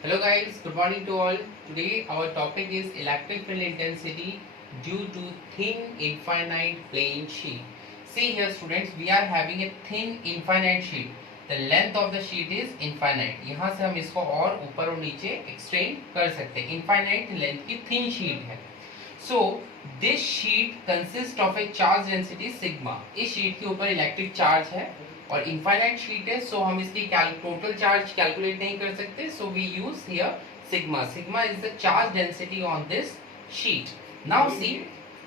Hello guys, good morning to all. Today our topic is electric field intensity due to thin infinite plane sheet. See here students, we are having a thin infinite sheet. The length of the sheet is infinite. यहाँ से हम इसको और ऊपर और नीचे extend कर सकते हैं. Infinite length की thin sheet है. So this sheet consists of a charge density sigma. इस sheet के ऊपर electric charge है और इनफाइनाइट शीट है, सो हम इसकी टोटल चार्ज कैलकुलेट नहीं कर सकते, so we use here sigma. Sigma is the charge density on this sheet. Now see,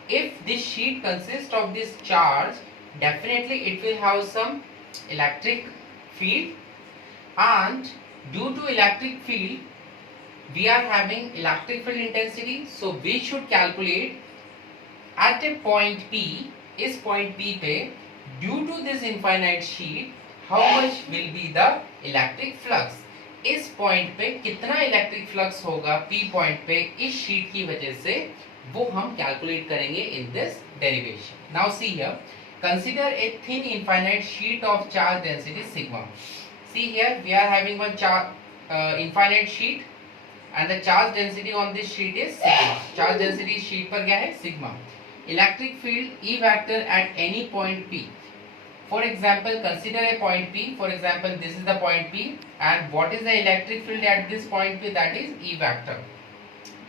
if this sheet consists of this charge, definitely it will have some electric field, and due to electric field we are having electric field intensity, so we should calculate at a point P. इस point P पे due to this infinite sheet how much will be the electric flux. इस point पे कितना electric flux होगा P point पे इस sheet की वजह से, वो हम कैलकुलेट करेंगे in this derivation. Now see here, consider a thin infinite sheet of charge density sigma. See here we are having one infinite sheet and the charge density on this sheet is sigma. Charge density sheet पर क्या है? Sigma. Electric field E vector at any point P. For example, consider a point P. For example, this is the point P, and what is the electric field at this point P? That is E vector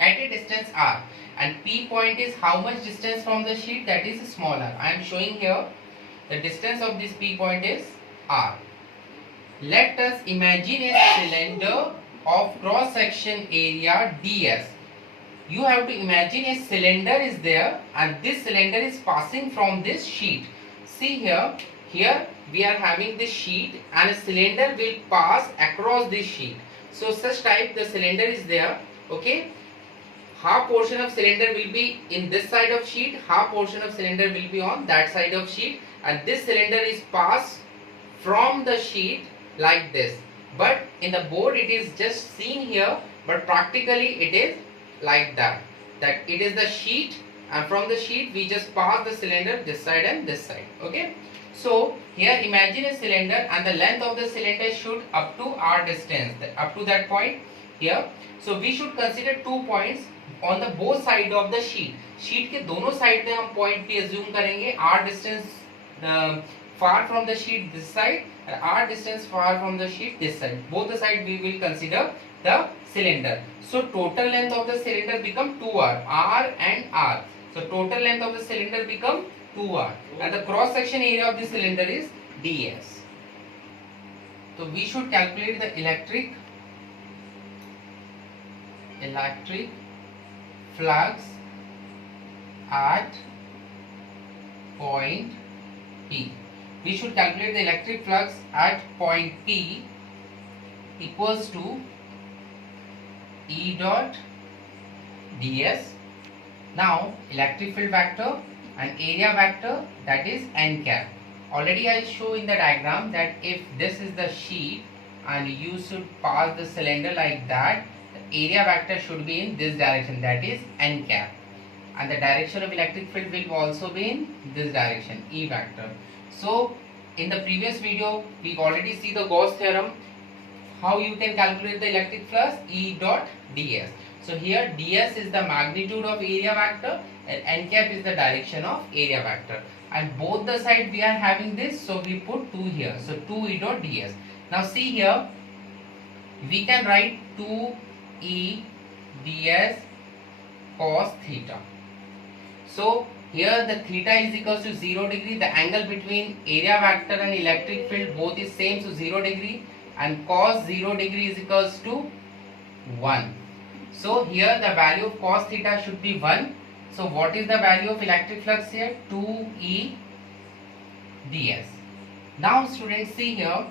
at a distance r. And P point is how much distance from the sheet? That is small r. I am showing here the distance of this P point is r. Let us imagine a cylinder of cross section area ds. You have to imagine a cylinder is there and this cylinder is passing from this sheet. See here we are having this sheet and a cylinder will pass across this sheet. So such type the cylinder is there. Okay, half portion of cylinder will be in this side of sheet, half portion of cylinder will be on that side of sheet, and this cylinder is passed from the sheet like this. But in the board it is just seen here, but practically it is like that it is the sheet, and from the sheet we just pass the cylinder this side and this side. Okay, so here imagine a cylinder and the length of the cylinder should up to r distance, up to that point here. So we should consider 2 points on the both side of the sheet. sheet के दोनों side पे हम point पे assume करेंगे r distance far from the sheet this side and r distance far from the sheet this side. Both the side we will consider the cylinder. So total length of the cylinder become 2r, r and r. So total length of the cylinder become 2r and the cross section area of the cylinder is ds. So we should calculate the electric flux at point P. We should calculate the electric flux at point P equals to E dot ds. Now electric field vector and area vector, that is n cap. Already I show in the diagram that if this is the sheet and you should pass the cylinder like that, the area vector should be in this direction, that is n cap, and the direction of electric field will also be in this direction, E vector. So in the previous video we already see the Gauss theorem, how you can calculate the electric flux, E dot ds. So here ds is the magnitude of area vector and n cap is the direction of area vector, and both the side we are having this, so we put 2 here, so 2 E dot ds. Now see here, we can write 2 E ds cos theta. So here the theta is equals to 0 degree, the angle between area vector and electric field both is same, so 0 degree, and cos 0 degree is equals to 1. So here the value of cos theta should be 1. So what is the value of electric flux here? 2E ds. Now students see here,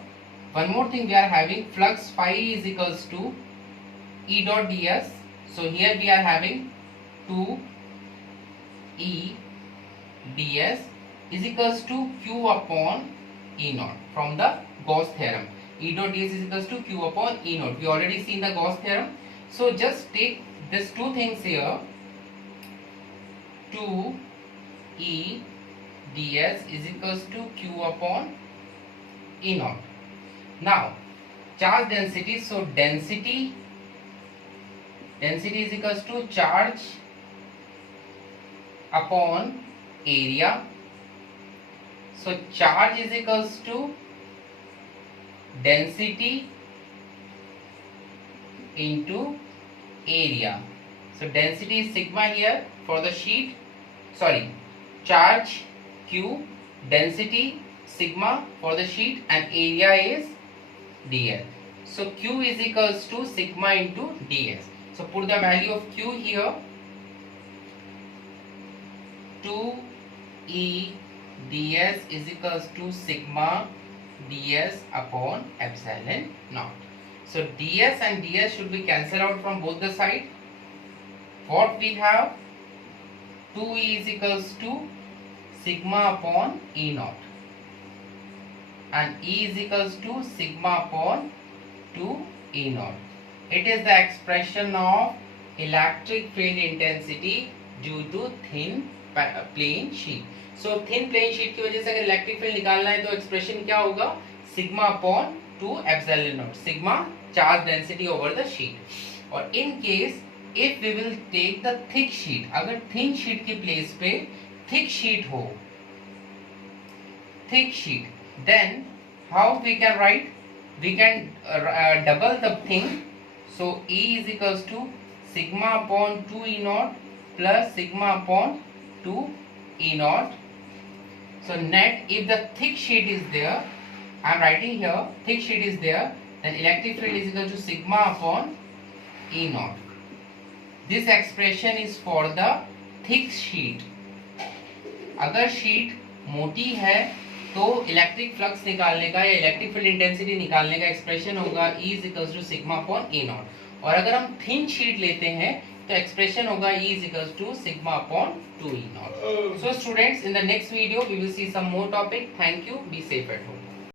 one more thing we are having, flux phi is equals to E dot ds. So here we are having 2E ds is equals to Q upon E naught from the Gauss theorem. E dot ds is equals to Q upon E naught. We already seen the Gauss theorem. So just take these two things here. 2E ds is equals to Q upon E naught. Now charge density, so density Density is equals to charge upon area. So charge is equals to density into area. So density is sigma here for the sheet, charge Q, density sigma for the sheet, and area is dl. So Q is equals to sigma into ds. So put the value of Q here, 2e ds is equals to sigma ds upon epsilon naught. So ds and ds should be cancelled out from both the sides. What we have, 2e is equals to sigma upon e naught, and e is equals to sigma upon 2 e naught. It is the expression of electric field intensity due to thin plane sheet. So thin plane sheet की वजह से अगर electric field निकालना है तो expression क्या होगा, sigma upon 2 epsilon nought, sigma charge density over the sheet. और in case if we will take the thick sheet, अगर थिन शीट की प्लेस पे थिक शीट हो, thick sheet, then how we can write, we can double the thing. So E is equals to sigma upon 2 E naught plus sigma upon 2 E naught. So net, if the thick sheet is there, I am writing here, thick sheet is there, then electric field is equal to sigma upon E naught. This expression is for the thick sheet. अगर sheet मोटी है तो electric flux निकालने का या electric field intensity निकालने का expression होगा E is equals to sigma upon a naught. और अगर हम थिन शीट लेते हैं तो एक्सप्रेशन होगा E is equals to sigma upon 2 E naught. So students, in the next video we will see some more topic. Thank you, be safe at home.